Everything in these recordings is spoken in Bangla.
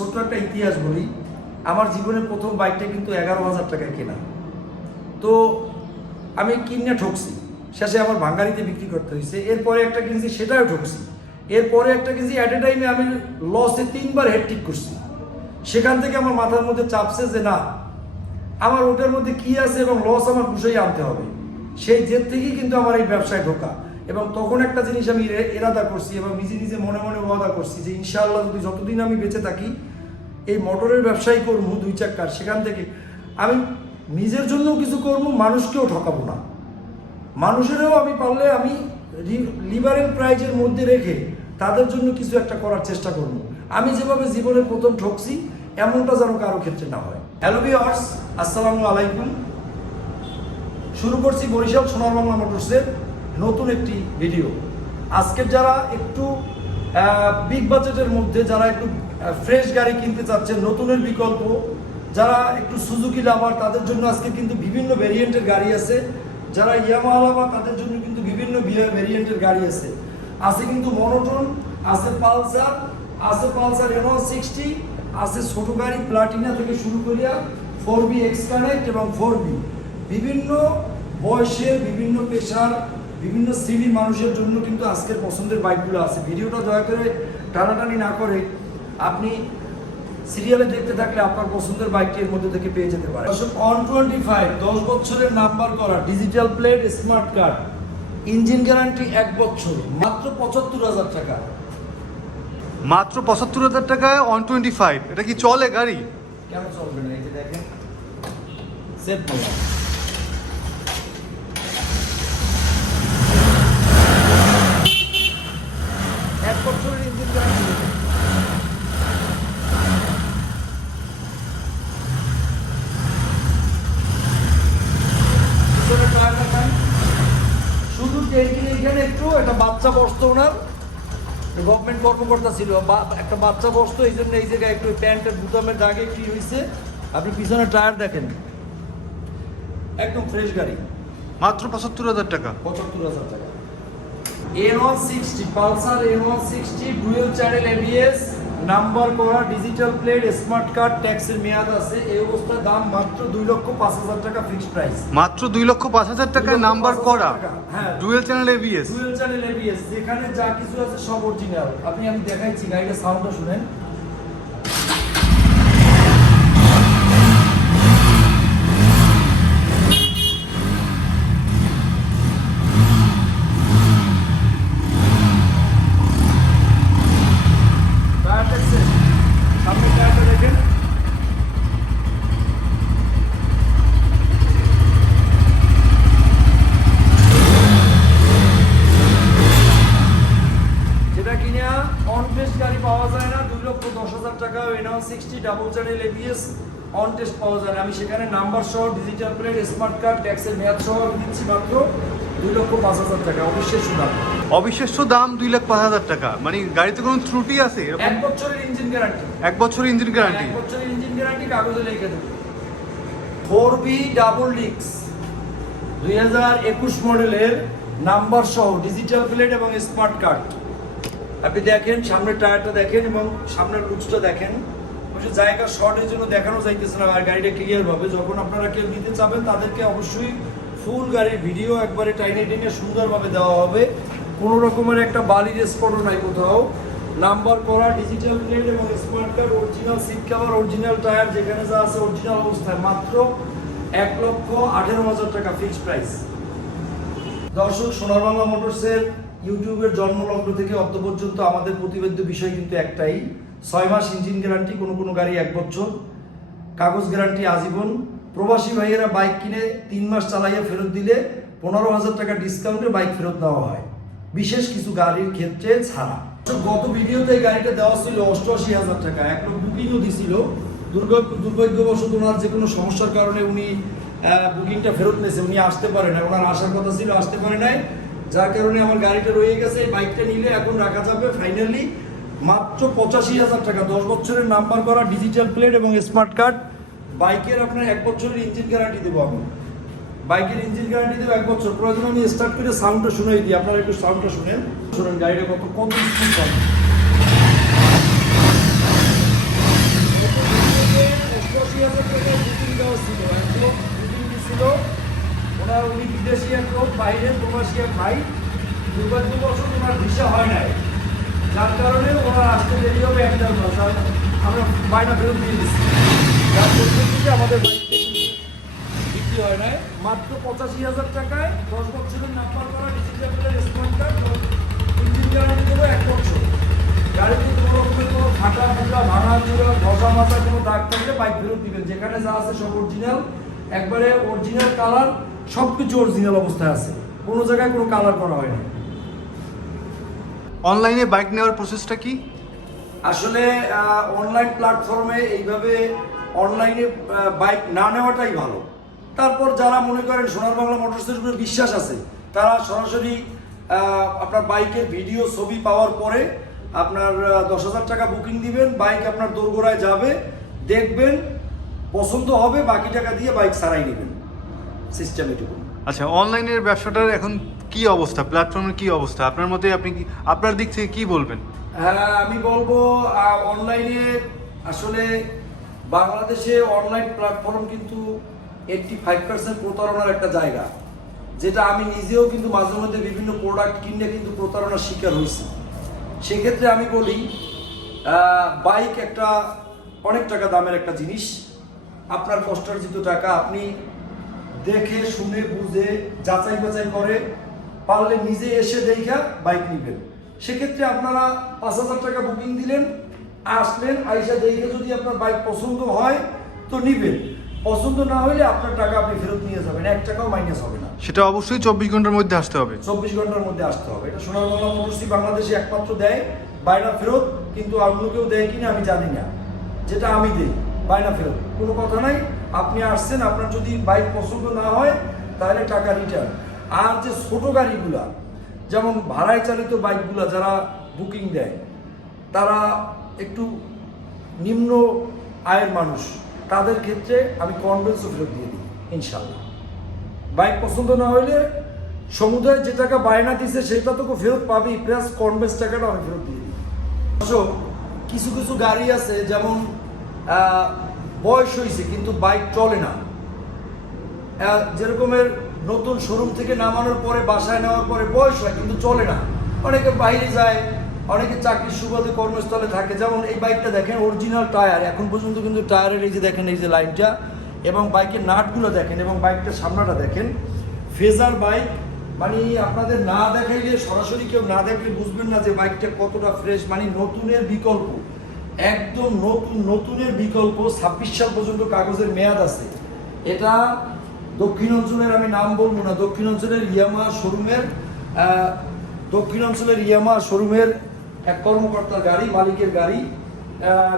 ছোট্ট একটা ইতিহাস বলি, আমার জীবনের প্রথম বাইকটা কিন্তু এগারো হাজার টাকায় কেনা। তো আমি কিনে ঠকছি, শেষে আমার ভাঙ্গারিতে বিক্রি করতে হয়েছে, এরপরে একটা কিনছি, সেটাও ঠকছি। এরপরে একটা কিনছি অ্যাট এ টাইমে আমি লসে তিনবার হেড ঠিক করছি। সেখান থেকে আমার মাথার মধ্যে চাপছে যে না, আমার ওটার মধ্যে কি আছে এবং লস আমার বুঝেই আনতে হবে। সেই জেদ থেকেই কিন্তু আমার এই ব্যবসায় ঢোকা এবং তখন একটা জিনিস আমি এরাদা করছি এবং নিজে নিজে মনে মনে ওয়াদা করছি যে ইনশাআল্লাহ যদি যতদিন আমি বেঁচে থাকি এই মোটরের ব্যবসায়ী করব, দুই চাক্কার সেখান থেকে। আমি নিজের জন্যও কিছু করব, মানুষকেও ঠকাবো না। মানুষেরও আমি পারলে আমি লিবারেল প্রাইজের মধ্যে রেখে তাদের জন্য কিছু একটা করার চেষ্টা করব। আমি যেভাবে জীবনে প্রথম ঠকছি, এমনটা যেন কারও ক্ষেত্রে না হয়। হ্যালো বিয়ার্স আসসালামু আলাইকুম। শুরু করছি বরিশাল সোনার বাংলা মোটরসের নতুন একটি ভিডিও। আজকের যারা একটু বিগ বাজেটের মধ্যে, যারা একটু ফ্রেশ গাড়ি কিনতে চাচ্ছেন, নতুনের বিকল্প, যারা একটু সুজুকি লাভার, তাদের জন্য আজকে কিন্তু বিভিন্ন ভেরিয়েন্টের গাড়ি আছে। যারা ইয়ামা লাভার, তাদের জন্য কিন্তু বিভিন্ন ভেরিয়েন্টের গাড়ি আছে। আছে কিন্তু মনোটন আছে পালসার আছে পালসার এনো সিক্সটি আছে ছোট গাড়ি প্লাটিনা থেকে শুরু করিয়া ফোর বি এক্স কানেক্ট এবং ফোর বি বিভিন্ন বয়সের, বিভিন্ন পেশার, বিভিন্ন শ্রেণির মানুষের জন্য কিন্তু আজকের পছন্দের বাইকগুলো আছে। ভিডিওটা দয়া করে টানাটানি না করে আপনি সিরিয়ালে দেখতে থাকলে আপনার পছন্দের বাইকটি এর মধ্যে থেকে পেয়ে যেতে পারেন। অন টোয়েন্টি ফাইভ দশ বছরের নাম্বার করা digital plate smart card engine guarantee এক বছর মাত্র পঁচাত্তর হাজার টাকা। মাত্র পঁচাত্তর হাজার টাকায় ওয়ান টোয়েন্টি ফাইভ এটা কি চলে গাড়ি? কেন চলবে না? এই যে দেখেন সেট মোবাইল এক বছরের ইঞ্জিন গ্যারান্টি শুধু ট্যাঙ্কির এইখানে একটু একটা বাচ্চা বসতো ওনার। গভর্নমেন্ট কর্মকর্তা ছিল। একটা বাচ্চা বসতো এই জন্য এই জায়গায় একটু প্যান্টের বুতামের দাগে কি হয়েছে আপনি পিছনে টায়ার দেখেন। একদম ফ্রেশ গাড়ি। মাত্র পঁচাত্তর হাজার টাকা। পঁচাত্তর হাজার টাকা। N one sixty Pulsar N one sixty dual channel ABS number করা ডিজিটাল প্লেট স্মার্ট কার্ড ট্যাক্সের মেয়াদ আছে এই অবস্থায় দাম মাত্র দুই লক্ষ পাঁচ হাজার টাকা ফিক্সড প্রাইস মাত্র দুই লক্ষ পাঁচ হাজার টাকায় নাম্বার করা। হ্যাঁ। Dual channel ABS dual channel ABS যেখানে যা কিছু আছে সব অরিজিনাল আপনি আমি দেখাইছি গাড়িটা সাউন্ডটা শুনেন টায়ার দেখছেন সামনে টায়ারটা দেখেন যেটা কিনা অন টেস্ট গাড়ি পাওয়া যায় না দুই লক্ষ দশ হাজার টাকা N one sixty double channel ABS on test পাওয়া যায়। আমি সেখানে নাম্বার সহ ডিজিটাল প্লেট স্মার্ট কার্ড ট্যাক্সের মেয়াদ সহ আমি দিচ্ছি মাত্র দুই লক্ষ পাঁচ হাজার টাকা। অবশ্যই সুদাম অবিশ্বাস্য দাম দুই লাখ পাঁচ হাজার টাকা। মানে গাড়িতে কোনো ত্রুটি আছে এক বছরের ইঞ্জিন গ্যারান্টি এক বছর ইঞ্জিন গ্যারান্টি এক বছরের ইঞ্জিন গ্যারান্টি কাগজে লিখে দেবো। ফোর বি ডাবল ডিক্স। দুই হাজার একুশ মডেলের নাম্বার সহ ডিজিটাল প্লেট এবং স্মার্ট কার্ড আপনি দেখেন সামনের টায়ারটা দেখেন এবং সামনের লুকসটা দেখেন। জায়গা শর্টের জন্য দেখানো যাইতেছে না, আর গাড়িটা ক্লিয়ার ভাবে। যখন আপনারা কেউ নিতে চাবেন, তাদেরকে অবশ্যই ফুল গাড়ির ভিডিও একবারে টাইনে টেনে সুন্দরভাবে দেওয়া হবে। কোনো রকমের একটা বালির স্পটও নাই কোথাও। নাম্বার করা ডিজিটাল প্লেট এবং smart card original seat cover original tyre যেখানে যা আছে অরিজিনাল অবস্থায়। মাত্র এক লক্ষ আঠেরো হাজার টাকা ফিক্সড প্রাইস দর্শক, সোনার বাংলা মোটরসের ইউটিউবের জন্মলগ্ন থেকে অদ্য পর্যন্ত আমাদের প্রতিবেদ্য বিষয় কিন্তু একটাই। ছয় মাস ইঞ্জিন গ্যারান্টি, কোনো কোনো গাড়ি এক বছর। কাগজ গ্যারান্টি আজীবন। প্রবাসী ভাইয়েরা বাইক কিনে তিন মাস চালাইয়া ফেরত দিলে পনেরো হাজার টাকা ডিসকাউন্টে বাইক ফেরত দেওয়া হয়। বিশেষ কিছু গাড়ির ক্ষেত্রে ছাড়া। গত ভিডিওতে গাড়িটা দেওয়া ছিল অষ্টআশি হাজার টাকা। এক লোক বুকিংও দিছিল। দুর্গ দুর্ভাগ্যবশত ওনার যে কোনো সমস্যার কারণে উনি বুকিংটা ফেরত নিয়েছে। উনি আসতে পারে না ওনার আসার কথা ছিল, আসতে পারে নাই। যার কারণে আমার গাড়িটা রয়ে গেছে। বাইকটা নিলে এখন রাখা যাবে ফাইনালি মাত্র পঁচাশি হাজার টাকা। দশ বছরের নাম্বার করা ডিজিটাল প্লেট এবং স্মার্ট কার্ড বাইকের আপনার এক বছরের ইঞ্জিন গ্যারান্টি দেবো আমি। বাইকের ইঞ্জিন গ্যারান্টি দেবো এক বছর। প্রয়োজন আমি স্টার্ট করে সাউন্ডটা শুনেই দিই। আপনারা একটু সাউন্ডটা শুনেন। শুনেন, গাড়িটা কত কত স্পিড পাবেন ছিল। ওনার উনি বিদেশি এক লোক, বাইরে প্রবাসী এক ভাই। দু বছর ওনার ভিসা হয় নাই। যার কারণে ওরা আসতে দেরি হবে এক দেড় আর আমরা বায়না ফেরত দিয়ে দিচ্ছি। যার পরিপ্রেক্ষিতে আমাদের বিক্রি হয় নাই। মাত্র পঁচাশি হাজার টাকায় দশ বছরের নাম্বার করা ডিজিটাল স্মার্ট ইঞ্জিন গ্যারান্টি দেবো এক বছর। গাড়িতে কোনো রকমের কোনো ফাটা ফুটা ভাঙা চুরা ঘষা মাথা কোনো দাগ থাকলে বাইক ফেরত দিবেন। যেখানে যা আছে সব অরিজিনাল একবারে অরিজিনাল কালার সব কিছু অরিজিনাল অবস্থায় আছে। কোনো জায়গায় কোনো কালার করা হয় না অনলাইনে বাইক নেওয়ার প্রসেসটা কি? আসলে অনলাইন প্ল্যাটফর্মে এইভাবে অনলাইনে বাইক না নেওয়াটাই ভালো। তারপর যারা মনে করেন সোনার বাংলা মোটরসের উপরে বিশ্বাস আছে তারা সরাসরি আপনার বাইকের ভিডিও ছবি পাওয়ার পরে আপনার দশ হাজার টাকা বুকিং দিবেন বাইক আপনার দোরগোড়ায় যাবে দেখবেন পছন্দ হবে বাকি টাকা দিয়ে বাইক সারাই নেবেন। সিস্টেম এটুকু। আচ্ছা অনলাইনের ব্যবসাটার এখন কি অবস্থা? প্ল্যাটফর্মের কি অবস্থা? আপনার মতে আপনি কি, আপনার দিক থেকে কি বলবেন? হ্যাঁ আমি বলব অনলাইনে আসলে বাংলাদেশে অনলাইন প্ল্যাটফর্ম কিন্তু এইটটি ফাইভ পার্সেন্ট প্রতারণার একটা জায়গা। যেটা আমি নিজেও কিন্তু মাঝে মধ্যে বিভিন্ন প্রোডাক্ট কিনে কিন্তু প্রতারণার শিকার হয়েছি। সেক্ষেত্রে আমি বলি বাইক একটা অনেক টাকা দামের একটা জিনিস। আপনার কষ্টার্জিত টাকা আপনি দেখে, শুনে, বুঝে যাচাই বাছাই করে পারলে নিজে এসে দেখা বাইক নিবেন। সেক্ষেত্রে আপনারা পাঁচ হাজার টাকা বুকিং দিলেন আসলেন আইসা দেখে যদি আপনার বাইক পছন্দ হয় তো নিবেন। পছন্দ না হলে আপনার টাকা আপনি ফেরত নিয়ে যাবেন এক টাকাও মাইনাস হবে না। সেটা অবশ্যই চব্বিশ ঘণ্টার মধ্যে আসতে হবে। চব্বিশ ঘণ্টার মধ্যে আসতে হবে। এটা সোনার বাংলা মোটরসি বাংলাদেশে একমাত্র দেয় বায়না ফেরত কিন্তু অন্য কেউ দেয় কিনা আমি জানি না। যেটা আমি দিই বায়না ফেরত। কোনো কথা নাই আপনি আসছেন আপনার যদি বাইক পছন্দ না হয় তাহলে টাকা রিটার্ন আর যে ছোট গাড়িগুলা, যেমন ভাড়ায় চালিত বাইকগুলা যারা বুকিং দেয়, তারা একটু নিম্ন আয়ের মানুষ, তাদের ক্ষেত্রে আমি কনভেন্সও ফেরত দিয়ে দিই ইনশাল্লাহ বাইক পছন্দ না হইলে সমুদায় যে টাকা বায়না দিছে, সেটা তো ফেরত পাবেই প্লাস কনভেন্স টাকাটা আমি ফেরত দিয়ে দিই। কিছু কিছু গাড়ি আছে, যেমন বয়স হয়েছে কিন্তু বাইক চলে না। যেরকমের নতুন শোরুম থেকে নামানোর পরে, বাসায় নেওয়ার পরে বয়স হয়, কিন্তু চলে না। অনেকে বাইরে যায়, অনেকে চাকরির সুবাদে কর্মস্থলে থাকে। যেমন এই বাইকটা দেখেন অরিজিনাল টায়ার এখন পর্যন্ত কিন্তু টায়ারের এই যে দেখেন, এই যে লাইনটা এবং বাইকের নাটগুলো দেখেন, এবং বাইকটার সামনাটা দেখেন। ফেজার বাইক মানে আপনাদের না দেখাইলে সরাসরি কেউ না দেখলে বুঝবেন না যে বাইকটা কতটা ফ্রেশ মানে নতুনের বিকল্প। একদম নতুন, নতুনের বিকল্প। ছাব্বিশ সাল পর্যন্ত কাগজের মেয়াদ আছে। এটা দক্ষিণ অঞ্চলের আমি নাম বলব না। দক্ষিণ অঞ্চলের ইয়ামা শোরুমের দক্ষিণ অঞ্চলের ইয়ামা শোরুমের এক কর্মকর্তার গাড়ি, মালিকের গাড়ি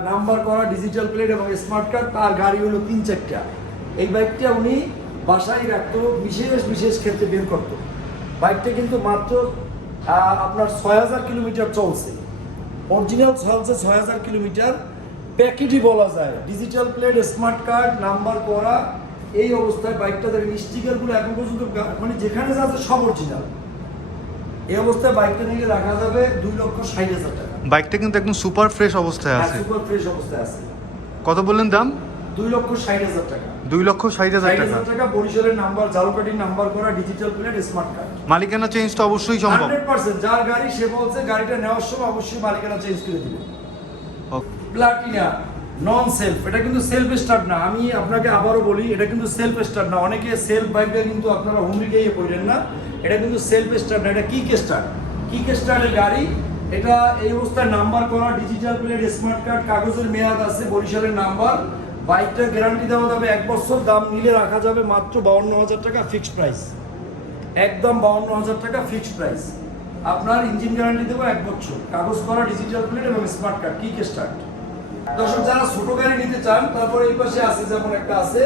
নাম্বার করা ডিজিটাল প্লেট এবং স্মার্ট কার্ড তার গাড়ি হলো তিন চারটা। এই বাইকটা উনি বাসায় রাখতো, বিশেষ বিশেষ ক্ষেত্রে বের করতো। বাইকটা কিন্তু মাত্র আপনার ছয় হাজার কিলোমিটার চলছে। অরিজিনাল চলছে ছয় হাজার কিলোমিটার। প্যাকেটই বলা যায়। Digital plate smart card number করা এই অবস্থায় বাইকটা দেখেন স্টিকারগুলো এখন পর্যন্ত মানে যেখানে যা আছে সব অরিজিনাল এই অবস্থায় বাইকটা নিয়ে রাখা যাবে দুই লক্ষ ষাট হাজার টাকা। বাইকটা কিন্তু একদম সুপার ফ্রেশ অবস্থায় আছে। সুপার ফ্রেশ অবস্থায় আছে। কত বললেন দাম? দুই লক্ষ ষাট হাজার টাকা। দুই লক্ষ ষাট হাজার টাকা। টাকা বরিশালের নাম্বার জালকাটির নাম্বার করা ডিজিটাল প্লেট স্মার্ট কার্ড মালিকানা চেঞ্জ তো অবশ্যই সম্ভব। হান্ড্রেড পার্সেন্ট যার গাড়ি সে বলছে গাড়িটা নেওয়ার সময় অবশ্যই মালিকানা চেঞ্জ করে দিবে. প্লাটিনা নন সেলফ এটা কিন্তু সেলফ স্টার্ট না। আমি আপনাকে আবারও বলি, এটা কিন্তু সেলফ স্টার্ট না। অনেকে সেলফ বাইকটা কিন্তু আপনারা হুমড়ি গিয়ে পড়লেন না। এটা কিন্তু সেলফ স্টার্ট না। এটা কিক স্টার্ট কিক স্টার্টের গাড়ি, এটা এই অবস্থায় নাম্বার করা ডিজিটাল প্লেট স্মার্ট কার্ড কাগজের মেয়াদ আছে, বরিশালের নাম্বার বাইকটা গ্যারান্টি দেওয়া যাবে, এক বছর দাম নিলে রাখা যাবে মাত্র বাউন্ন হাজার টাকা ফিক্সড প্রাইস একদম বাউন্ন হাজার টাকা ফিক্সড প্রাইস আপনার ইঞ্জিন গ্যারান্টি দেবো এক বছর। কাগজ করা ডিজিটাল প্লেট এবং স্মার্ট কার্ড কিক স্টার্ট দর্শক, যারা ছোট গাড়ি নিতে চান, তারপরে এই পাশে আছে যেমন একটা আছে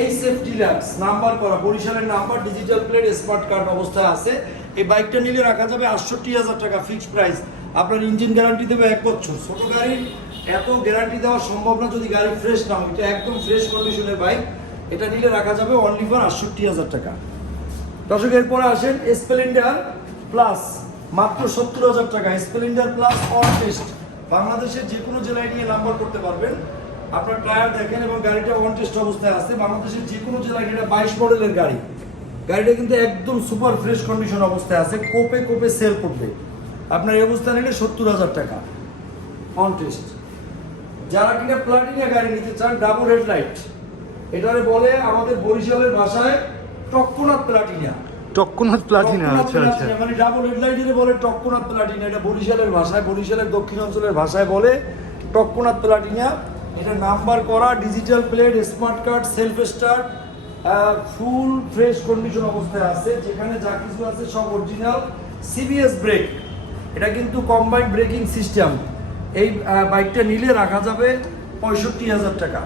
এই সেফটি ল্যাক্স নাম্বার করা, বরিশালের number digital plate smart card অবস্থায় আছে। এই বাইকটা নিলে রাখা যাবে আটষট্টি হাজার টাকা ফিক্সড প্রাইস আপনার ইঞ্জিন গ্যারান্টি দেবে এক বছর। ছোট গাড়ির এত গ্যারান্টি দেওয়া সম্ভব না যদি গাড়ি ফ্রেশ না হয়। এটা একদম ফ্রেশ কন্ডিশনের বাইক। এটা নিলে রাখা যাবে অনলি ফর আটষট্টি হাজার টাকা। দর্শক, এরপরে আসেন স্প্লেন্ডার প্লাস মাত্র সত্তর হাজার টাকা। স্প্লেন্ডার প্লাস অন টেস্ট বাংলাদেশের যে কোনো জেলায় নিয়ে নাম্বার করতে পারবেন। আপনার টায়ার দেখেন এবং গাড়িটা অন টেস্ট অবস্থায় আছে। বাংলাদেশের যে কোনো জেলায় এটা বাইশ মডেলের গাড়ি। গাড়িটা কিন্তু একদম সুপার ফ্রেশ কন্ডিশন অবস্থায় আছে। কোপে কোপে সেল করবে। আপনার এই অবস্থা নিলে সত্তর হাজার টাকা। অন টেস্ট যারা কিনা প্লাটিনা গাড়ি নিতে চান ডাবল হেডলাইট এটারে বলে আমাদের বরিশালের ভাষায় টক্কনাথ প্লাটিনা টক্কনাথ প্লাটিনা আচ্ছা আচ্ছা। মানে ডাবল হেডলাইটের বলে টক্কনাথ প্লাটিনা। এটা বরিশালের ভাষায় বরিশালের দক্ষিণ অঞ্চলের ভাষায় বলে টক্কনাথ প্লাটিনা। এটা নাম্বার করা digital plate smart card self start full fresh condition অবস্থায় আছে। যেখানে যা কিছু আছে সব অরিজিনাল সিবিএস ব্রেক এটা কিন্তু কম্বাইন্ড ব্রেকিং সিস্টেম এই বাইকটা নিলে রাখা যাবে পঁয়ষট্টি হাজার টাকা।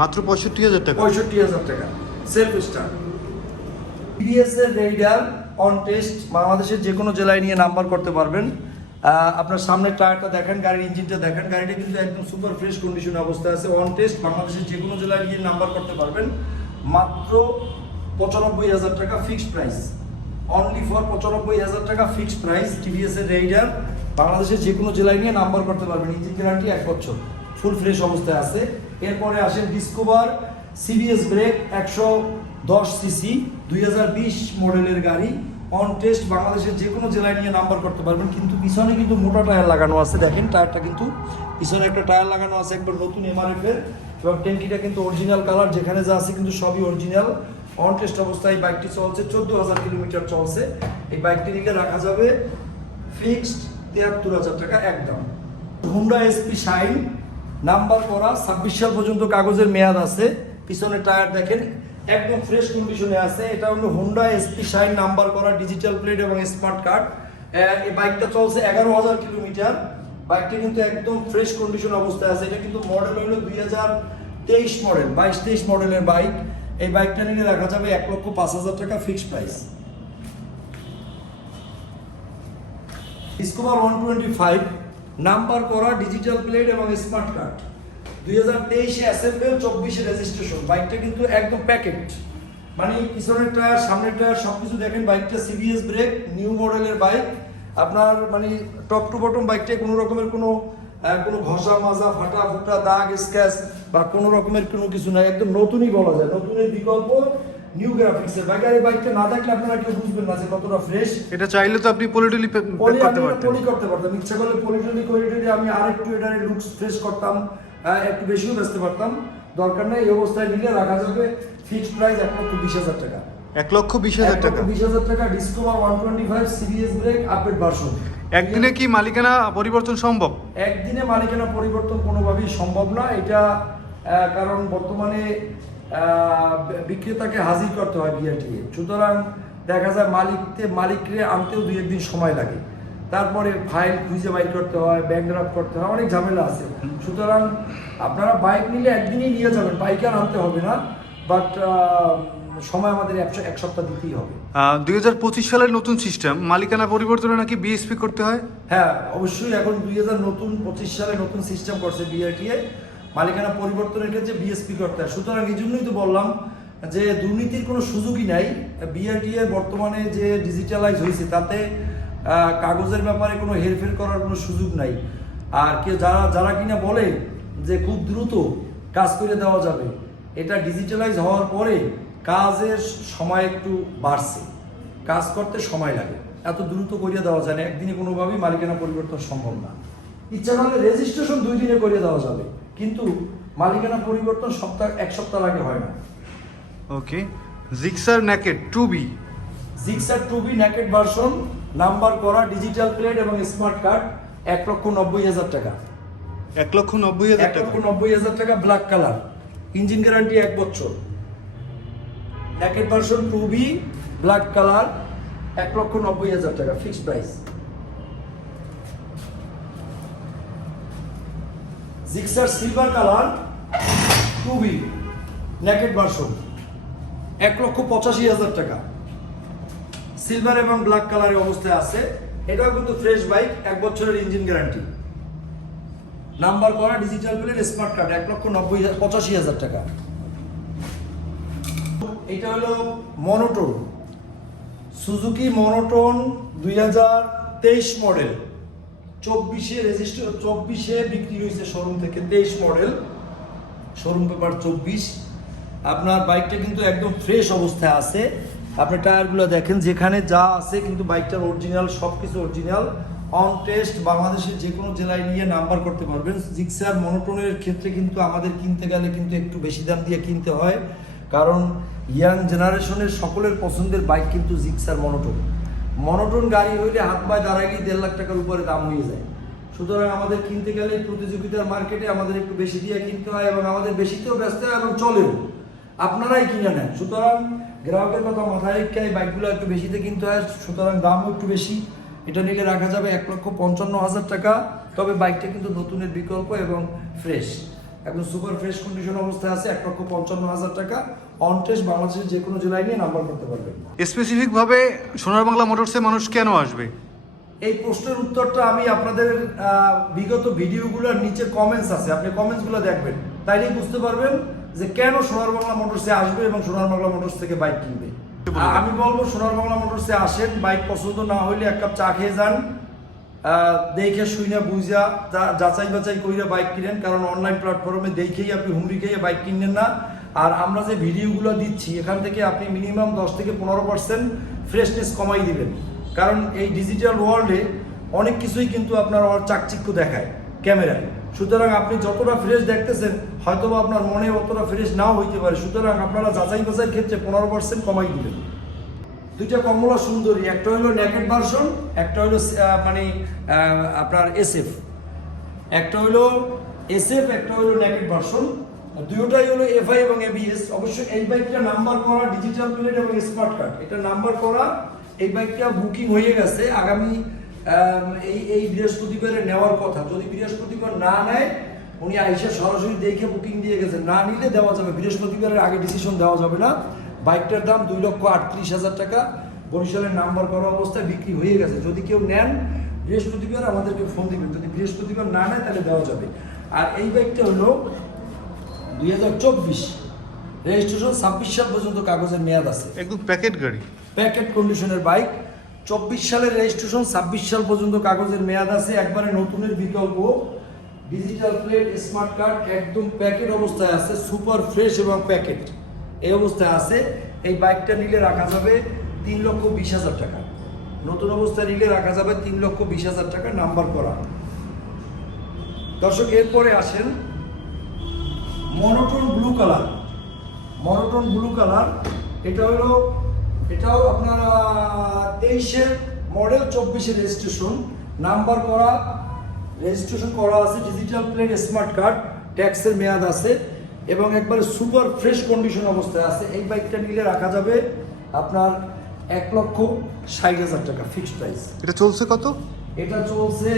মাত্র পঁয়ষট্টি হাজার টাকা? পঁয়ষট্টি হাজার টাকা। Self start TVS Raider on test বাংলাদেশের যে কোনো জেলায় নিয়ে নাম্বার করতে পারবেন। আপনার সামনের টায়ারটা দেখেন, গাড়ির ইঞ্জিনটা দেখেন। গাড়িটা কিন্তু একদম সুপার ফ্রেশ কন্ডিশন অবস্থায় আছে। অন টেস্ট বাংলাদেশের যে কোনো জেলায় নিয়ে নাম্বার করতে পারবেন। মাত্র পঁচানব্বই হাজার টাকা ফিক্সড প্রাইস অনলি ফর পঁচানব্বই হাজার টাকা ফিক্সড প্রাইস টিভিএস এর রেইডার বাংলাদেশের যে কোনো জেলায় নিয়ে নাম্বার করতে পারবেন। ইঞ্জিন গ্যারান্টি এক বছর। ফুল ফ্রেশ অবস্থায় আছে। এরপরে আসেন ডিসকভার সিবিএস ব্রেক একশো দশ সিসি, দুই হাজার বিশ মডেলের গাড়ি। অন টেস্ট বাংলাদেশের যে কোনো জেলায় নিয়ে নাম্বার করতে পারবেন, কিন্তু পিছনে কিন্তু মোটা টায়ার লাগানো আছে, দেখেন টায়ারটা কিন্তু পিছনে একটা টায়ার লাগানো আছে একবার নতুন এমআরএফ এর। এবং ট্যাঙ্কিটা কিন্তু অরিজিনাল কালার যেখানে যা আছে কিন্তু সবই অরিজিনাল অন টেস্ট অবস্থায় এই বাইকটি চলছে, চোদ্দ হাজার কিলোমিটার চলছে। এই বাইকটি নিলে রাখা যাবে ফিক্সড তিয়াত্তর হাজার টাকা একদম। হুন্ডা এসপি শাইন, নাম্বার করা, ছাব্বিশ সাল পর্যন্ত কাগজের মেয়াদ আছে। পিছনে টায়ার দেখেন একদম ফ্রেশ কন্ডিশনে আছে। এটা হলো হুন্ডা এসপি শাইন নাম্বার করা ডিজিটাল প্লেট এবং স্মার্ট কার্ড এই বাইকটা চলছে এগারো হাজার কিলোমিটার বাইকটা কিন্তু একদম ফ্রেশ কন্ডিশন অবস্থায় আছে। এটা কিন্তু মডেল হলো দুই হাজার তেইশ মডেল বাইশ তেইশ মডেলের বাইক এই বাইকটা নিলে রাখা যাবে এক লক্ষ পাঁচ হাজার টাকা fixed price Discover one twenty five number করা ডিজিটাল প্লেট এবং স্মার্ট কার্ড দুই হাজার তেইশে অ্যাসেম্বল চব্বিশে রেজিস্ট্রেশন বাইকটা কিন্তু একদম প্যাকেট মানে পিছনের টায়ার সামনের টায়ার সব কিছু দেখেন বাইকটা সিবিএস ব্রেক নিউ মডেলের বাইক আপনার মানে টপ টু বটম বাইকটায় কোনো রকমের কোনো কোনো ঘষা মাজা ফাটা ফুটা দাগ স্ক্যাচ বা কোনো রকমের কোনো কিছু নাই। একদম নতুনই বলা যায় নতুনের বিকল্প নিউ গ্রাফিক্সের বাইক আর এই বাইকটা না দেখলে আপনারা কেউ বুঝবেন না যে কতটা ফ্রেশ এটা চাইলে তো আপনি পলিটলি করতে পারতেন। পলি করতে পারতাম ইচ্ছা করলে পলিটলি করিডোরে আমি আর একটু এটার লুকস ফ্রেশ করতাম। আহ, একটু বেশিও বেচতে পারতাম। দরকার নেই এই অবস্থায় নিলে রাখা যাবে ফিক্সড প্রাইস এক লক্ষ বিশ হাজার টাকা। এক লক্ষ বিশ হাজার টাকা? বিশ হাজার টাকা Discover one twenty five CBS brake update version একদিনে কি মালিকানা পরিবর্তন সম্ভব? একদিনে মালিকানা পরিবর্তন কোনোভাবেই সম্ভব না। এটা কারণ বর্তমানে বিক্রেতাকে হাজির করতে হয় বিআরটিএ সুতরাং দেখা যায় মালিককে মালিককে আনতেও দুই একদিন সময় লাগে। তারপরে ফাইল খুঁজে বাইর করতে হয় ব্যাংক ড্রাফট করতে হয় অনেক ঝামেলা আছে। সুতরাং আপনারা বাইক নিলে একদিনই নিয়ে যাবেন। বাইক আর আনতে হবে না বাট সময় আমাদের এক এক সপ্তাহ দিতেই হবে। দুই হাজার পঁচিশ সালের নতুন সিস্টেম মালিকানা পরিবর্তনে নাকি বিএসপি করতে হয়? হ্যাঁ অবশ্যই এখন দুই হাজার নতুন পঁচিশ সালে নতুন সিস্টেম করছে বিআরটিএ মালিকানা পরিবর্তনের ক্ষেত্রে বিএসপি করতে হয়। সুতরাং এই জন্যই তো বললাম যে দুর্নীতির কোনো সুযোগই নাই। বিআরটিএ বর্তমানে যে ডিজিটালাইজ হয়েছে তাতে কাগজের ব্যাপারে কোনো হেরফের করার কোনো সুযোগ নাই। আর কেউ যারা যারা কিনা বলে যে খুব দ্রুত কাজ করে দেওয়া যাবে এটা ডিজিটালাইজ হওয়ার পরে কাজের সময় একটু বাড়ছে। কাজ করতে সময় লাগে। এত দ্রুত করিয়ে দেওয়া যায় না। একদিনে কোনোভাবেই মালিকানা পরিবর্তন সম্ভব না। ইচ্ছা করলে রেজিস্ট্রেশন দুই দিনে করিয়ে দেওয়া যাবে। কিন্তু মালিকানা পরিবর্তন সপ্তাহ এক সপ্তাহ আগে হয় না। Okay Gixxer naked two B Gixxer two B naked version number করা ডিজিটাল প্লেট এবং স্মার্ট কার্ড এক লক্ষ নব্বই হাজার টাকা। এক লক্ষ নব্বই হাজার টাকা। লক্ষ নব্বই হাজার টাকা ব্ল্যাক কালার ইঞ্জিন গ্যারান্টি এক বছর। Naked version two B black colour এক লক্ষ নব্বই হাজার টাকা fixed price Gixxer silver colour two B naked version এক লক্ষ পঁচাশি হাজার টাকা। সিলভার এবং ব্ল্যাক কালারের অবস্থায় আছে। এটাও কিন্তু ফ্রেশ বাইক এক বছরের ইঞ্জিন গ্যারান্টি নাম্বার করা ডিজিটাল প্লেট স্মার্ট কার্ড এক লক্ষ নব্বই হাজার, পঁচাশি হাজার টাকা। এটা হলো মনোটোন সুজুকি মনোটোন দুই হাজার তেইশ মডেল চব্বিশে রেজিস্টার চব্বিশে বিক্রি হয়েছে শোরুম থেকে তেইশ মডেল শোরুম পেপার চব্বিশ। আপনার বাইকটা কিন্তু একদম ফ্রেশ অবস্থায় আছে। আপনি টায়ারগুলো দেখেন, যেখানে যা আছে কিন্তু বাইকটার অরিজিনাল সব কিছু অরিজিনাল অন টেস্ট বাংলাদেশের যে কোনো জেলায় নিয়ে নাম্বার করতে পারবেন। জিক্সার মনোটনের ক্ষেত্রে কিন্তু আমাদের কিনতে গেলে কিন্তু একটু বেশি দাম দিয়ে কিনতে হয়। কারণ ইয়াং জেনারেশনের সকলের পছন্দের বাইক কিন্তু জিক্সার মনোটন মনোটন গাড়ি হইলে হাত পায় পায়ে দাঁড়াইলেই দেড় লাখ টাকার উপরে দাম হয়ে যায়। সুতরাং আমাদের কিনতে গেলে প্রতিযোগিতার মার্কেটে আমাদের একটু বেশি দিয়ে কিনতে হয় এবং আমাদের বেশিতেও ব্যস্ত হয় এবং চলেও আপনারাই কিনে নেন। সুতরাং গ্রাহকের কথা মাথায় রেখে এই বাইকগুলো একটু বেশিতে কিনতে হয় সুতরাং দামও একটু বেশি। এটা নিলে রাখা যাবে এক লক্ষ পঞ্চান্ন হাজার টাকা। তবে বাইকটা কিন্তু নতুনের বিকল্প এবং ফ্রেশ। একদম সুপার ফ্রেশ কন্ডিশন অবস্থায় আছে এক লক্ষ পঞ্চান্ন হাজার টাকা। অন টেস্ট বাংলাদেশের যে কোনো জেলায় নিয়ে নাম্বার করতে পারবেন। স্পেসিফিক ভাবে সোনার বাংলা মোটরসে মানুষ কেন আসবে? এই প্রশ্নের উত্তরটা আমি আপনাদের বিগত ভিডিওগুলোর নিচে কমেন্টস আছে। আপনি কমেন্টসগুলো দেখবেন। তাইলেই বুঝতে পারবেন যে কেন সোনার বাংলা মোটরসে আসবে এবং সোনার বাংলা মোটরস থেকে বাইক কিনবে? আমি বলব সোনার বাংলা মোটরসে আসেন বাইক পছন্দ না হইলে এক কাপ চা খেয়ে যান দেখে শুইনা বুঝা যাচাই বাছাই কইরা বাইক কিনেন কারণ অনলাইন প্ল্যাটফর্মে দেখেই আপনি হুমড়ি খেয়ে বাইক কিনেন না। আর আমরা যে ভিডিওগুলো দিচ্ছি এখান থেকে আপনি মিনিমাম দশ থেকে পনেরো পার্সেন্ট ফ্রেশনেস কমাই দিবেন। কারণ এই ডিজিটাল ওয়ার্ল্ডে অনেক কিছুই কিন্তু আপনার চাকচিক্য দেখায় ক্যামেরায়। সুতরাং আপনি যতটা ফ্রেশ দেখতেছেন হয়তো আপনার মনে অতটা ফ্রেশ নাও হইতে পারে, সুতরাং আপনারা যাচাই বাছাইয়ের ক্ষেত্রে পনেরো পার্সেন্ট কমাই দিবেন। দুইটা কমলা সুন্দরী, একটা হলো নেকেট ভার্সন একটা হলো মানে আপনার এসএফ একটা হলো এসএফ একটা হলো নেকেট ভার্সন দুটোটাই হলো এফআই এবং এবিএস অবশ্য এই বাইকটা নাম্বার করা ডিজিটাল প্লেট এবং স্মার্ট কার্ড এটা নাম্বার করা, এই বাইকটা বুকিং হয়ে গেছে। আগামী এই এই বৃহস্পতিবারে নেওয়ার কথা। যদি বৃহস্পতিবার না নেয় উনি আইসা সরাসরি দেখে বুকিং দিয়ে গেছেন। না নিলে দেওয়া যাবে। বৃহস্পতিবারের আগে ডিসিশন দেওয়া যাবে না। বাইকটার দাম দুই লক্ষ আটত্রিশ হাজার টাকা। বরিশালের নাম্বার করা অবস্থায় বিক্রি হয়ে গেছে। যদি কেউ নেন বৃহস্পতিবার আমাদেরকে ফোন দিবেন। যদি বৃহস্পতিবার না নেয় তাহলে দেওয়া যাবে। আর এই বাইকটা হলো দুই হাজার চব্বিশ। রেজিস্ট্রেশন ছাব্বিশ সাল পর্যন্ত কাগজের মেয়াদ আছে। একদম প্যাকেট গাড়ি। প্যাকেট কন্ডিশনের বাইক। চব্বিশ সালের রেজিস্ট্রেশন ছাব্বিশ সাল পর্যন্ত কাগজের মেয়াদ আছে। একবারে নতুনের বিকল্প। ডিজিটাল প্লেট স্মার্ট কার্ড একদম প্যাকেট অবস্থায় আছে সুপার ফ্রেশ এবং প্যাকেট এই অবস্থায় আছে, এই বাইকটা নিলে রাখা যাবে তিন লক্ষ বিশ হাজার টাকা। নতুন অবস্থায় নিলে রাখা যাবে তিন লক্ষ বিশ হাজার টাকা নাম্বার করা। দর্শক, এরপরে আসেন monotone blue colour monotone blue colour এটা হলো, এটাও আপনার তেইশের মডেল চব্বিশের রেজিস্ট্রেশন নাম্বার করা রেজিস্ট্রেশন করা আছে ডিজিটাল প্লেট স্মার্ট কার্ড ট্যাক্সের মেয়াদ আছে এবং একবারে সুপার ফ্রেশ কন্ডিশন অবস্থায় আছে। এই বাইকটা নিলে রাখা যাবে আপনার এক লক্ষ ষাট হাজার টাকা ফিক্সড প্রাইস এটা চলছে কত? এটা চলছে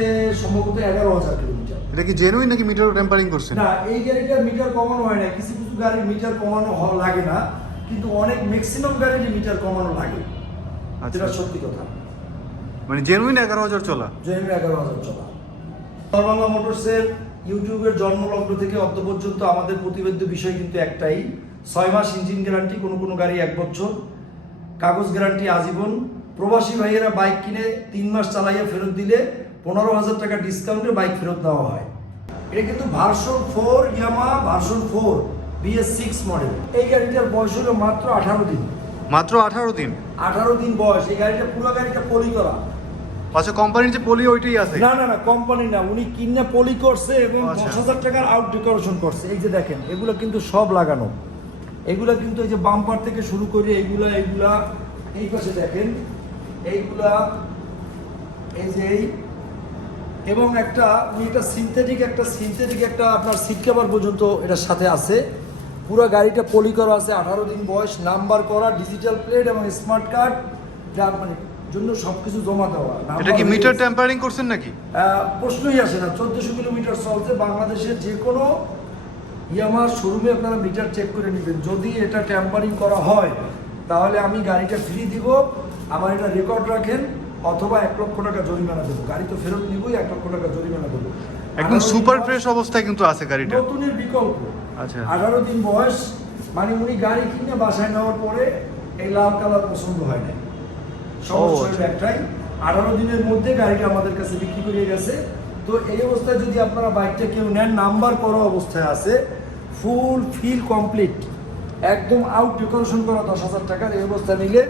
সম্ভবত এগারো হাজার কিলোমিটার। এটা কি জেনুইন নাকি মিটার টেম্পারিং করছে না এই গাড়িটার মিটার কমানো হয় না কিছু কিছু গাড়ির মিটার কমানো লাগে না কিন্তু অনেক ম্যাক্সিমাম গাড়ির মিটার কমানো লাগে। আচ্ছা। যেটা সত্যি কথা। মানে জেনুইন এগারো হাজার চলা? জেনুইন এগারো হাজার চলা। বাংলা মোটরসের ইউটিউবের জন্মলগ্ন থেকে অদ্য পর্যন্ত আমাদের প্রতিবেদ্য বিষয় কিন্তু একটাই। ছয় মাস ইঞ্জিন গ্যারান্টি কোনো কোনো গাড়ি এক বছর। কাগজ গ্যারান্টি আজীবন। প্রবাসী ভাইয়েরা বাইক কিনে তিন মাস চালাইয়া ফেরত দিলে পনেরো হাজার টাকা ডিসকাউন্টে বাইক ফেরত দেওয়া হয়। এটা কিন্তু version four Yamaha version four BS six model. এই গাড়িটার বয়স হলো মাত্র আঠারো দিন। মাত্র আঠারো দিন। আঠারো দিন বয়স। এই গাড়িটা পুরো গাড়িটা পলি করা। আচ্ছা কোম্পানির যে পলি ওইটাই আছে? না না না কোম্পানি না উনি কিনে পলি করছে এবং আচ্ছা। দশ হাজার টাকার আউট ডেকোরেশন করছে। এই যে দেখেন এগুলো কিন্তু সব লাগানো। এগুলো কিন্তু এই যে বাম্পার থেকে শুরু করে এইগুলা এইগুলা এই পাশে দেখেন এইগুলা এই যে এই এবং একটা উনি এটা সিনথেটিক একটা সিনথেটিক একটা আপনার সিট কভার পর্যন্ত এটার সাথে আছে। পুরো গাড়িটা পলি করা আছে আঠারো দিন বয়স নাম্বার করা ডিজিটাল প্লেট এবং স্মার্ট কার্ড যা মানে জন্য সব কিছু জমা দেওয়া। এটা কি মিটার টেম্পারিং করছেন নাকি? প্রশ্নই আসে না। চোদ্দশো কিলোমিটার চলতে বাংলাদেশের যে কোনো ইয়ামার শোরুমে আপনারা মিটার চেক করে নেবেন। যদি এটা ট্যাম্পারিং করা হয় তাহলে আমি গাড়িটা ফ্রি দিব আমার এটা রেকর্ড রাখেন অথবা এক লক্ষ টাকা জরিমানা দেবো। গাড়ি তো ফেরত নিবই এক লক্ষ টাকা জরিমানা দেবো। একদম সুপার ফ্রেশ অবস্থায় কিন্তু আছে গাড়িটা। নতুনের বিকল্প। আচ্ছা। আঠারো দিন বয়স মানে উনি গাড়ি কিনে বাসায় নেওয়ার পরে এই লাল কালার পছন্দ হয় না আচ্ছা। একটাই আঠারো দিনের মধ্যে গাড়িটা আমাদের কাছে বিক্রি করে গেছে। তো এই অবস্থায় যদি আপনারা বাইকটা কেউ নেন নাম্বার করা অবস্থায় আছে। Full fill complete. একদম আউট ডেকোরেশন করা দশ হাজার টাকার। এই অবস্থা নিলে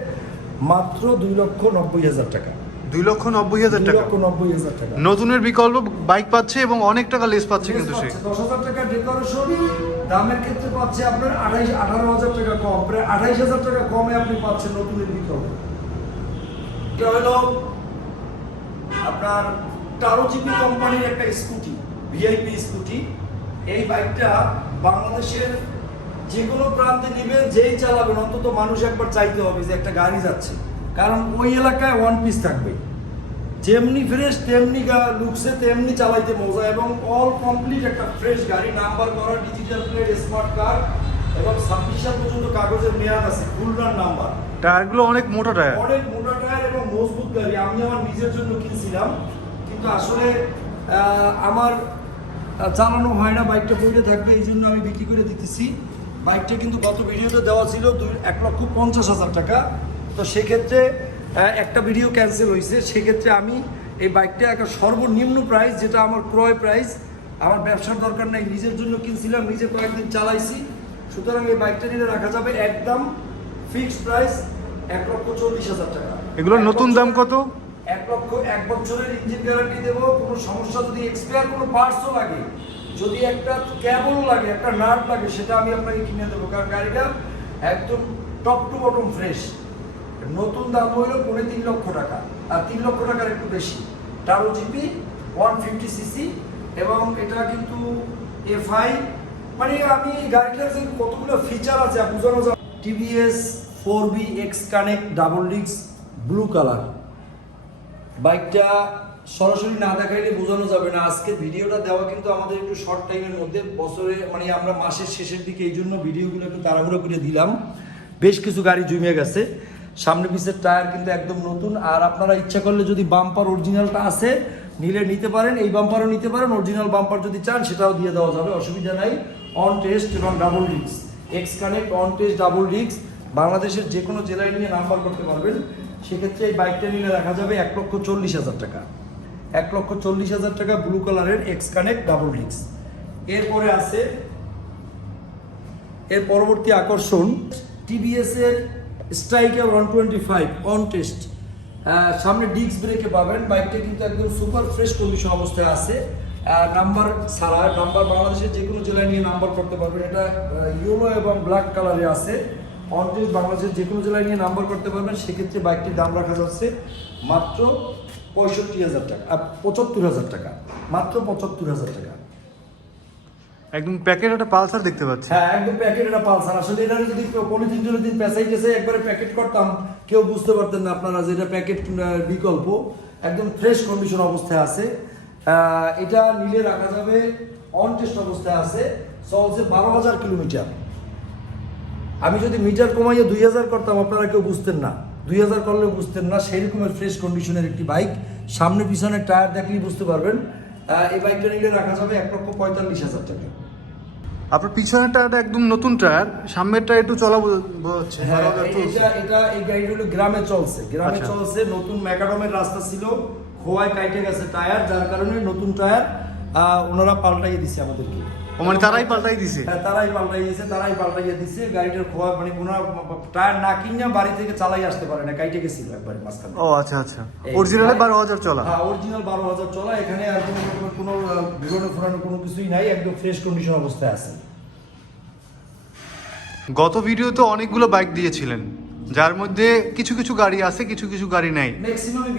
মাত্র দুই লক্ষ নব্বই হাজার টাকা। দুই লক্ষ নব্বই হাজার টাকা। লক্ষ নব্বই হাজার টাকা। নতুনের বিকল্প বাইক পাচ্ছে এবং অনেক টাকা লেস পাচ্ছে কিন্তু সে। দশ হাজার টাকা ডেকোরেশন দামের ক্ষেত্রে পাচ্ছে আপনার আঠাইশ আঠারো হাজার টাকা কম। প্রায় আঠাইশ হাজার টাকা কমে আপনি পাচ্ছেন নতুনের বিকল্প। এটা হলো আপনার টারোজিপি কোম্পানির একটা স্কুটি ভিআইপি স্কুটি এই বাইকটা বাংলাদেশের যে কোনো প্রান্তে নেবেন যেই চালাবেন অন্তত মানুষ একবার চাইতে হবে যে একটা গাড়ি যাচ্ছে। কারণ ওই এলাকায় ওয়ান পিস থাকবে। যেমনি ফ্রেশ তেমনি লুকসে তেমনি চালাইতে মজা এবং অল কমপ্লিট একটা ফ্রেশ গাড়ি নাম্বার করা ডিজিটাল প্লেট স্মার্ট কার্ড এবং ছাব্বিশ সাল পর্যন্ত কাগজের মেয়াদ আছে ফুল নাম্বার টায়ারগুলো অনেক মোটা টায়ার। অনেক মোটা মজবুত গাড়ি আমি আমার নিজের জন্য কিনছিলাম। কিন্তু আসলে আমার চালানো হয় না, বাইকটা পড়ে থাকবে, এই জন্য আমি বিক্রি করে দিতেছি। বাইকটা কিন্তু গত ভিডিওতে দেওয়া ছিল দুই, এক লক্ষ পঞ্চাশ হাজার টাকা। তো সেক্ষেত্রে একটা ভিডিও ক্যান্সেল হয়েছে। সেক্ষেত্রে আমি এই বাইকটা একটা সর্বনিম্ন প্রাইস, যেটা আমার ক্রয় প্রাইস, আমার ব্যবসার দরকার নেই, নিজের জন্য কিনছিলাম, নিজে কয়েকদিন চালাইছি। সুতরাং এই বাইকটা নিলে রাখা যাবে একদম ফিক্সড প্রাইস এক লক্ষ চল্লিশ হাজার টাকা। এগুলোর নতুন দাম কত? এক লক্ষ এক বছরের ইঞ্জিন গ্যারান্টি দেবো, কোনো সমস্যা যদি এক্সপায়ার কোনো পার্টসও লাগে, যদি একটা ক্যাবল লাগে, একটা নাট লাগে, সেটা আমি আপনাকে কিনে দেবো, কারণ গাড়িটা একদম টপ টু বটম ফ্রেশ নতুন দাম হইল পৌনে তিন লক্ষ টাকা, আর তিন লক্ষ টাকার একটু বেশি। Taro GP one fifty CC এবং এটা কিন্তু এফআই মানে আমি গাড়িটার যে কতগুলো ফিচার আছে বোঝানো যায়। TVS four B X connect double ডিক্স ব্লু কালার বাইকটা সরাসরি না দেখাইলে বোঝানো যাবে না। আজকে ভিডিওটা দেওয়া কিন্তু আমাদের একটু শর্ট টাইমের মধ্যে। বছরে মানে আমরা মাসের শেষের দিকে এই জন্য ভিডিওগুলো একটু তাড়াহুড়ো করে দিলাম। বেশ কিছু গাড়ি জমে গেছে। সামনে পিছের টায়ার কিন্তু একদম নতুন। আর আপনারা ইচ্ছা করলে যদি বাম্পার অরিজিনালটা আছে, নিলে নিতে পারেন। এই বাম্পারও নিতে পারেন। অরিজিনাল বাম্পার যদি চান, সেটাও দিয়ে দেওয়া যাবে। অসুবিধা নাই। অন টেস্ট এবং ডাবল রিক্স X connect on test double রিক্স বাংলাদেশের যে কোনো জেলায় নিয়ে নাম্বার করতে পারবেন। সেক্ষেত্রে এই বাইকটা নিলে রাখা যাবে এক লক্ষ চল্লিশ হাজার টাকা। এক লক্ষ চল্লিশ হাজার টাকা ব্লু কালারের এক্স কানেক্ট ডাবল ডিক্স এরপরে আছে, এর পরবর্তী আকর্ষণ টিভিএস এর Striker one twenty five on test সামনে ডিস্ক ব্রেকে পাবেন। বাইকটা কিন্তু একদম সুপার ফ্রেশ কন্ডিশন অবস্থায় আছে। নাম্বার ছাড়া নাম্বার বাংলাদেশের যে কোনো জেলায় নিয়ে নাম্বার করতে পারবেন। এটা ইউরো এবং ব্ল্যাক কালারে আছে। অন টেস্ট বাংলাদেশের যে কোনো জেলায় নিয়ে নাম্বার করতে পারবেন সেক্ষেত্রে বাইকটির দাম রাখা যাচ্ছে মাত্র পঁয়ষট্টি হাজার টাকা পঁচাত্তর হাজার টাকা মাত্র পঁচাত্তর হাজার টাকা। একদম প্যাকেট একটা পালসার দেখতে পাচ্ছি। হ্যাঁ একদম প্যাকেট একটা পালসার। আসলে এটা যদি কোনো পলিথিন টলিথিন পেঁচাই টেসাই একবারে প্যাকেট করতাম কেউ বুঝতে পারতেন না আপনারা যে এটা প্যাকেট বিকল্প। একদম ফ্রেশ কন্ডিশন অবস্থায় আছে। এটা নিলে রাখা যাবে অন টেস্ট অবস্থায় আছে চলছে বারো হাজার কিলোমিটার। আমি যদি মিটার কমাইয়ে দুই হাজার করতাম আপনারা কেউ বুঝতেন না। দুই হাজার করলেও বুঝতেন না সেই রকমের ফ্রেশ কন্ডিশনের একটি বাইক সামনে পিছনে টায়ার দেখলেই বুঝতে পারবেন এই বাইকটা নিলে রাখা যাবে এক লক্ষ পঁয়তাল্লিশ হাজার টাকা। আপনার পিছনের টায়ারটা একদম নতুন টায়ার সামনেরটা একটু চলা বোঝা হ্যাঁ। এটা এটা এই গাড়িটা হলো গ্রামে চলছে। গ্রামে আচ্ছা। চলছে নতুন ম্যাকাডমের রাস্তা ছিল খোয়ায় কাইটে গেছে টায়ার যার কারণে নতুন টায়ার আহ, ওনারা পাল্টাইয়ে দিছে আমাদেরকে। মানে তারাই পাল্টাই দিছে? হ্যাঁ, তারাই পাল্টাই দিয়েছে তারাই পাল্টাইয়ে দিছে গাড়িটার খোয়া মানে ওনারা টায়ার না কিনে বাড়ি থেকে চালাই আসতে পারে না কাইটে গেছিল একবার মাঝখানে। ও আচ্ছা আচ্ছা। অরিজিনালে বারো হাজার চলা। হ্যাঁ অরিজিনাল বারো হাজার চলা এখানে আর কোনো কোনো বিরোধ ফোরানো কোনো কিছুই নাই একদম ফ্রেশ কন্ডিশন অবস্থায় আছে। গত ভিডিওতে অনেকগুলো বাইক দিয়েছিলেন। যার মধ্যে কিছু কিছু গাড়ি আছে কিছু কিছু গাড়ি নাই। হয়ে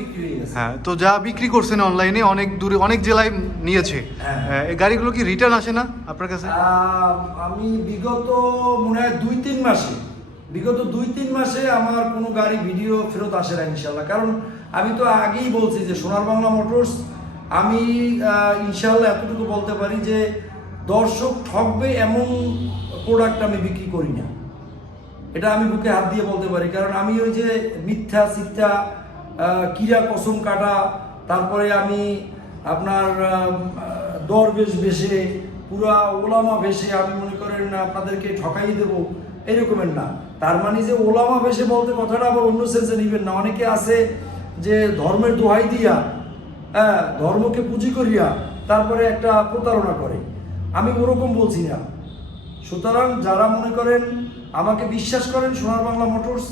হ্যাঁ তো যা বিক্রি করছেন অনলাইনে অনেক দূরে অনেক জেলায় নিয়েছে। হ্যাঁ। হ্যাঁ, এই গাড়িগুলো কি রিটার্ন আসে না আপনার কাছে? আমি বিগত মনে হয় দুই তিন মাসে বিগত দুই তিন মাসে আমার কোনো গাড়ি ভিডিও ফেরত আসে না ইনশাল্লাহ কারণ আমি তো আগেই বলছি যে সোনার বাংলা মোটরস আমি ইনশাল্লাহ এতটুকু বলতে পারি যে দর্শক ঠকবে এমন প্রোডাক্ট আমি বিক্রি করি না। এটা আমি বুকে হাত দিয়ে বলতে পারি, কারণ আমি ওই যে মিথ্যা সিথ্যা কিরা কসম কাটা, তারপরে আমি আপনার দরবেশ বেশে পুরা ওলামা ভেসে আমি মনে করেন আপনাদেরকে ঠকাই দেব, এরকমের না। তার মানে যে ওলামা ভেসে বলতে কথাটা আবার অন্য সেন্সে নিবেন না। অনেকে আছে যে ধর্মের দোহাই দিয়া হ্যাঁ ধর্মকে পুঁজি করিয়া তারপরে একটা প্রতারণা করে। আমি ওরকম বলছি না। সুতরাং যারা মনে করেন আমাকে বিশ্বাস করেন সোনার বাংলা মোটরস,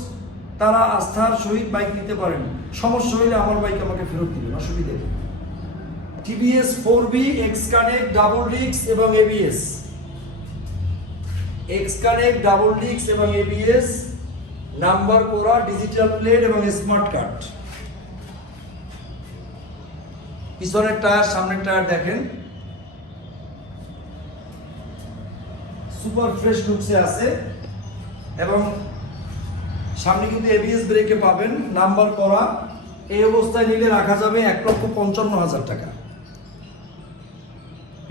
তারা আস্থার সহিত বাইক নিতে পারেন। সমস্যা হইলে আমার বাইক আমাকে ফেরত দিবেন, অসুবিধে TVS four B X connect double ডিক্স এবং এবিএস এক্স কানেক্ট ডাবল ডিক্স এবং এবিএস নাম্বার করা ডিজিটাল প্লেট এবং স্মার্ট কার্ড পিছনের টায়ার, সামনের টায়ার দেখেন। সুপার ফ্রেশ লুকসে আছে। এবং সামনে কিন্তু এবিএস ব্রেকে পাবেন। নাম্বার করা এই অবস্থায় নিলে রাখা যাবে এক লক্ষ পঞ্চান্ন হাজার টাকা।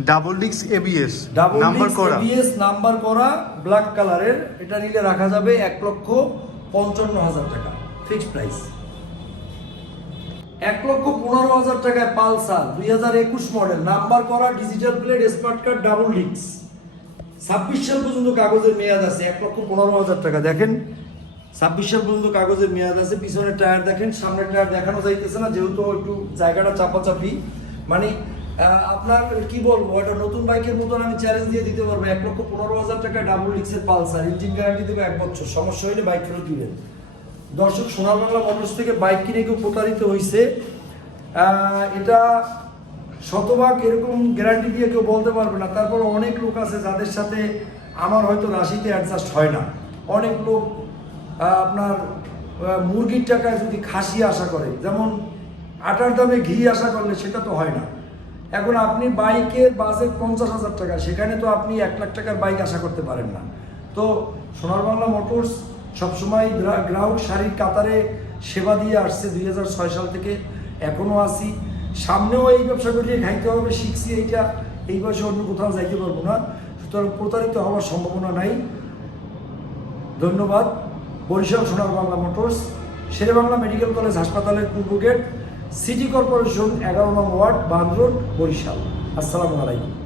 ডাবল ডিক্স এবিএস নাম্বার করা। এবিএস নাম্বার করা ব্ল্যাক কালারের এটা নিলে রাখা যাবে এক লক্ষ পঞ্চান্ন হাজার টাকা ফিক্সড প্রাইস এক লক্ষ পনেরো হাজার টাকায় পালসার দুই হাজার একুশ মডেল নাম্বার করা digital plate smart card double ডিক্স ছাব্বিশ সাল পর্যন্ত কাগজের মেয়াদ আছে এক লক্ষ পনেরো হাজার টাকা। দেখেন, ছাব্বিশ সাল পর্যন্ত কাগজের মেয়াদ আছে পিছনের টায়ার দেখেন সামনের টায়ার দেখানো যাইতেছে না, যেহেতু একটু জায়গাটা চাপাচাপি। মানে আপনার কি বলব এটা নতুন বাইকের মতন আমি চ্যালেঞ্জ দিয়ে দিতে পারব। এক লক্ষ পনেরো হাজার টাকা ডাবল ডিক্সের পালসার ইঞ্জিন গ্যারান্টি দেবে এক বছর, সমস্যা হলে বাইক ফেরত দিবেন। দর্শক সোনার বাংলা মোটরস থেকে বাইক কিনে কেউ প্রতারিত হয়েছে এটা শতভাগ এরকম গ্যারান্টি দিয়ে কেউ বলতে পারবে না। তারপর অনেক লোক আছে যাদের সাথে আমার হয়তো রাশিতে অ্যাডজাস্ট হয় না। অনেক লোক আপনার মুরগির টাকায় যদি খাসি আশা করে, যেমন আটার দামে ঘি আশা করলে সেটা তো হয় না। এখন আপনি বাইকের বাজেট পঞ্চাশ হাজার টাকা, সেখানে তো আপনি এক লাখ টাকার বাইক আশা করতে পারেন না। তো সোনার বাংলা মোটরস সবসময় গ্রা- গ্রাহক শাড়ির কাতারে সেবা দিয়ে আসছে দুই হাজার ছয় সাল থেকে। এখনও আসি সামনেও এই ব্যবসা করিয়ে খাইতে হবে, শিখছি এইটা, এই বয়সে অন্য কোথাও যাইতে পারব না। সুতরাং প্রতারিত হওয়ার সম্ভাবনা নাই। ধন্যবাদ। Barishal Sonar Bangla Motors, Shere Bangla medical college হাসপাতালের পূর্ব গেট, সিটি কর্পোরেশন এগারো নং ওয়ার্ড বান্দরুন বরিশাল। আসসালামু আলাইকুম।